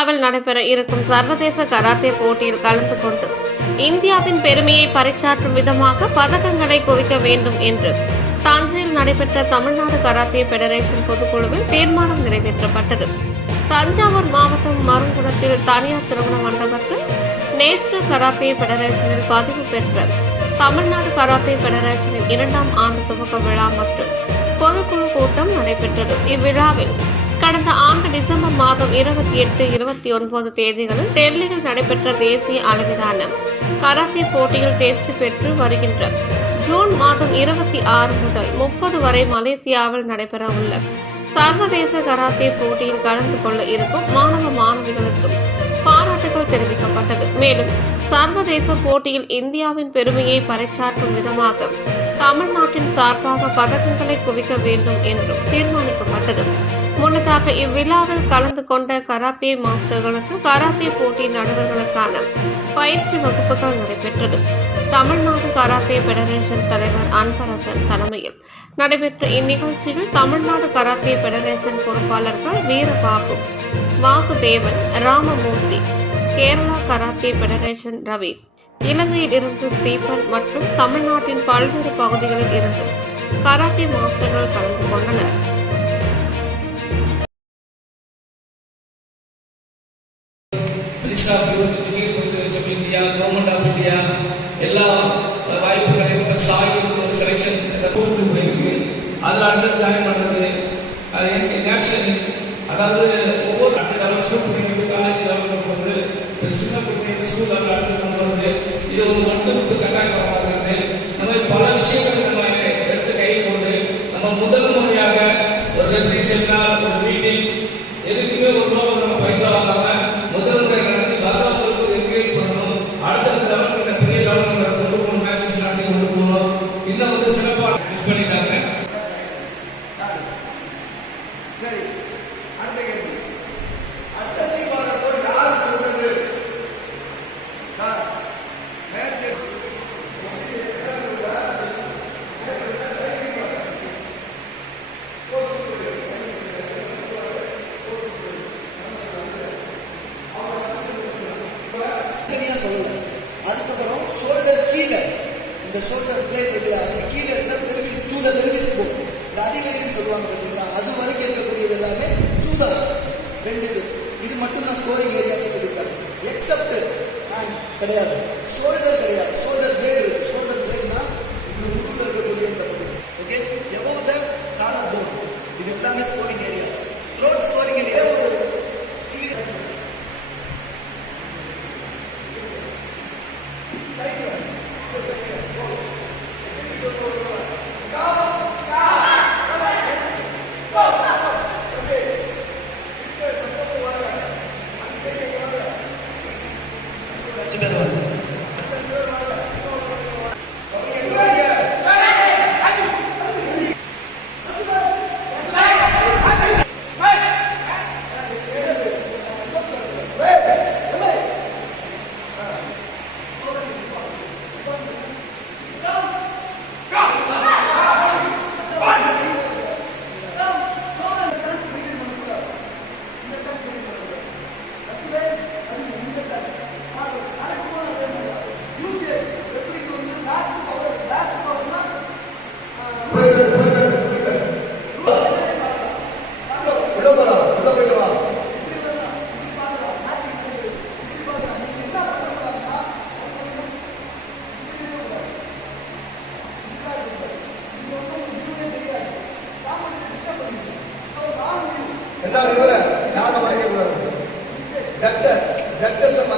இந்தியாவில் நடைபெற இருக்கும் சர்வதேச கராத்தே போட்டியில் கலந்து கொண்டு இந்தியாவின் பெருமையை பறைச்சாற்றும் விதமாக பதக்கங்களை குவிக்க வேண்டும் என்று தஞ்சையில் நடைபெற்ற தமிழ்நாடு கராத்தே பெடரேஷன் பொதுக்குழுவில் தீர்மானம் நிறைவேற்றப்பட்டது. தஞ்சாவூர் மாவட்டம் மருங்குளத்தில் தனியார் திருமண மண்டபத்தில் நேஷனல் கராத்தே பெடரேஷனில் பதிவு பெற்ற தமிழ்நாடு கராத்தே பெடரேஷனின் இரண்டாம் ஆண்டு துவக்க விழா மற்றும் பொதுக்குழு கூட்டம் நடைபெற்றது. இவ்விழாவில் கடந்த ஆண்டு டிசம்பர் மாதம் இருபத்தி எட்டு இருபத்தி ஒன்பது தேதிகளில் டெல்லியில் நடைபெற்ற தேசிய அளவிலான கராத்தே போட்டியில் தேர்ச்சி பெற்று வருகின்ற ஜூன் மாதம் இருபத்தி ஆறு முதல் முப்பது வரை மலேசியாவில் நடைபெற உள்ள சர்வதேச கராத்தே போட்டியில் கலந்து கொள்ள இருக்கும் மாணவ மாணவிகளுக்கும் பாராட்டுகள் தெரிவிக்கப்பட்டது. மேலும் சர்வதேச போட்டியில் இந்தியாவின் பெருமையை பறைச்சாற்றும் விதமாக தமிழ்நாட்டின் சார்பாக பதக்கங்களை குவிக்க வேண்டும் என்றும் தீர்மானிக்கப்பட்டது. முன்னதாக இவ்விழாவில் கலந்து கொண்ட கராத்தே மாஸ்டர்களுக்கு கராத்தே போட்டி நடுவர்களுக்கான பயிற்சி வகுப்புகள் நடைபெற்றது. தமிழ்நாடு கராத்தே பெடரேஷன் தலைவர் அன்பரசன் தலைமையில் நடைபெற்ற இந்நிகழ்ச்சியில் தமிழ்நாடு கராத்தே பெடரேஷன் பொறுப்பாளர்கள் வீரபாபு வாசுதேவன் ராமமூர்த்தி கேரளா கராத்தே பெடரேஷன் ரவி இலங்கையில் இருந்து ஸ்டீபன் மற்றும் தமிழ்நாட்டின் பல்வேறு பகுதிகளில் இருந்தும் கராத்தே மாஸ்டர்கள் கலந்து கொண்டனர் கவர்மெண்ட் ஆஃப் இந்தியா எல்லா வாய்ப்புகளையும் செலெக்ஷன் அதில் அண்டர் ஜாயின் பண்ணுறது அது எனக்கு நேஷனல் அதாவது ஒவ்வொரு அண்டர் லெவல் ஸ்கூல் பிள்ளைங்களுக்கு காலேஜ் லெவலில் போகிறது சின்ன பிள்ளைங்க ஸ்கூல் கொண்டு வருது இது ஒரு ஒன்று விட்டு கட்டாயமாக இருக்கிறது இந்த மாதிரி பல விஷயங்களை நம்ம எடுத்து கையில் கொண்டு நம்ம முதல் முறையாக ஒரு ரெஃபரி ஒரு மீட்டிங் எதுக்குமே ஒரு ரூபா நம்ம பைசா வாங்காம முதல் முறை நடத்தி வர்றவங்களுக்கு என்கரேஜ் பண்ணணும். அடுத்தடுத்த லெவலுக்கு பெரிய லெவலுக்கு நடத்த ஒரு மேட்சஸ் நடத்தி கொண்டு போகணும். இன்னும் வந்து சிறப்பாக மிஸ் பண்ணிட்டாங்க. இந்த ஷோல்டர் பிளேட் இருக்குல்ல அதுக்கு கீழே இருக்க பெல்விஸ் டூ த பெல்விஸ் போகும் இந்த அடிவயிறுன்னு சொல்லுவாங்க பார்த்தீங்களா? அது வரைக்கும் இருக்கக்கூடியது எல்லாமே சூதா ரெண்டு இது இது மட்டும் நான் ஸ்கோரிங் ஏரியாஸ் சொல்லியிருக்காங்க. எக்ஸப்ட் ஹேண்ட் கிடையாது. ஷோல்டர் கிடையாது. ஷோல்டர் பிளேட் இருக்கு. ஷோல்டர் பிளேட்னா இந்த முதுகுல இருக்கக்கூடிய இந்த பகுதி. ஓகே எவ்வளோ த காலர் போன் இது எல்லாமே scoring areas throat scoring area ஒரு serious Thank you. Deprem. Deprem